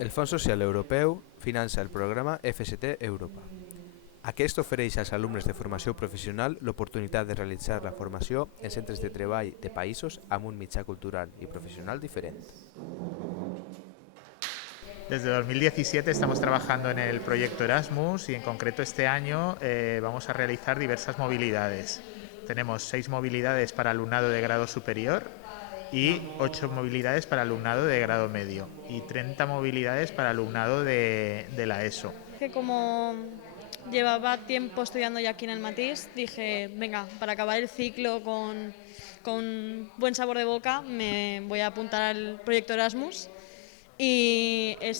El Fons Social Europeu finança el programa FST Europa. Aquest ofereix als alumnes de formació professional l'oportunitat de realitzar la formació en centres de treball de països amb un mitjà cultural i professional diferent. Desde 2017 estamos trabajando en el proyecto Erasmus y en concreto este año vamos a realizar diversas movilidades. Tenemos 6 movilidades para alumnado de grado superior y 8 movilidades para alumnado de grado medio y 30 movilidades para alumnado de la ESO. Que como llevaba tiempo estudiando ya aquí en el Matís, dije, venga, para acabar el ciclo con buen sabor de boca, me voy a apuntar al proyecto Erasmus y he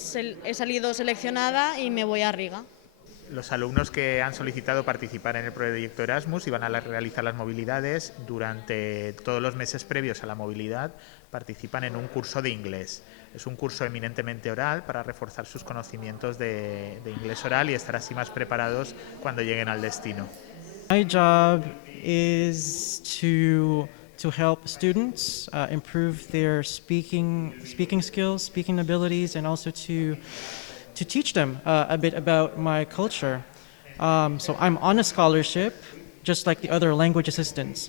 salido seleccionada y me voy a Riga. Los alumnos que han solicitado participar en el proyecto Erasmus y van a realizar las movilidades durante todos los meses previos a la movilidad participan en un curso de inglés. Es un curso eminentemente oral para reforzar sus conocimientos de inglés oral y estar así más preparados cuando lleguen al destino. My job is to help students improve their speaking skills, speaking abilities, and also to teach them a bit about my culture. So I'm on a scholarship, just like the other language assistants.